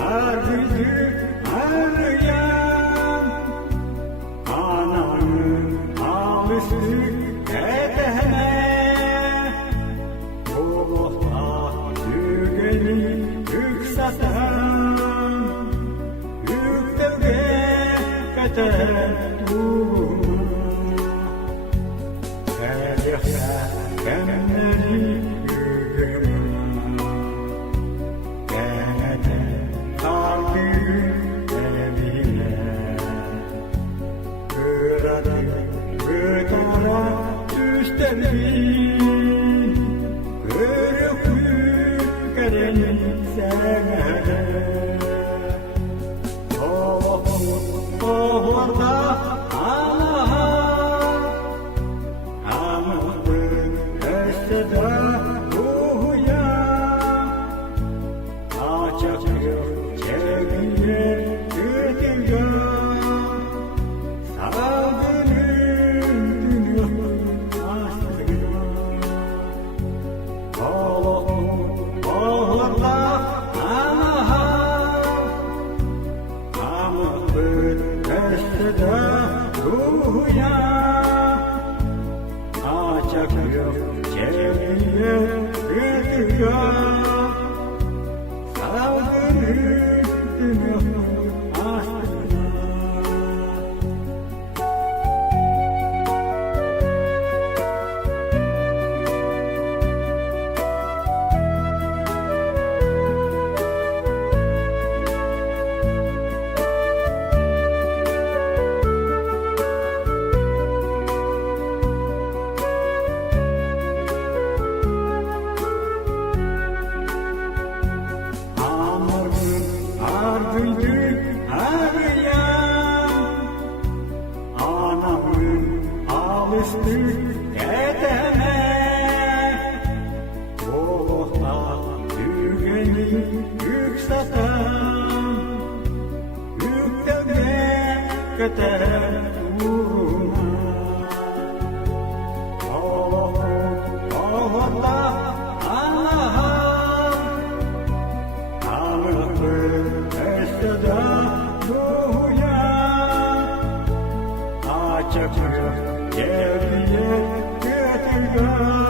arıyı arayan ananın ağlısı edene Allah'a yügeni yüksatan yüktevge katen tuğma Eriyahsa kendini yügeni Genete takip evine Kıradı gıdara düşterin Kırıklı karenin sevmede Oğurda Allah'a Amıldın eseda ruhuya Açakıyor çevriye gidiyor Salgının dünyanın aslına Oğurda Allah'a Amıldın eseda ruhuya Açakıyor çevriye gidiyor Salgının dünyanın aslına Ardıydı arayan anamın ağlısı edene Oğuz'a yügeni yükselten yüktevge katen uğruna Oğuz'da Allah'a Eseda ruhuya Açakıyor geriye götürüyor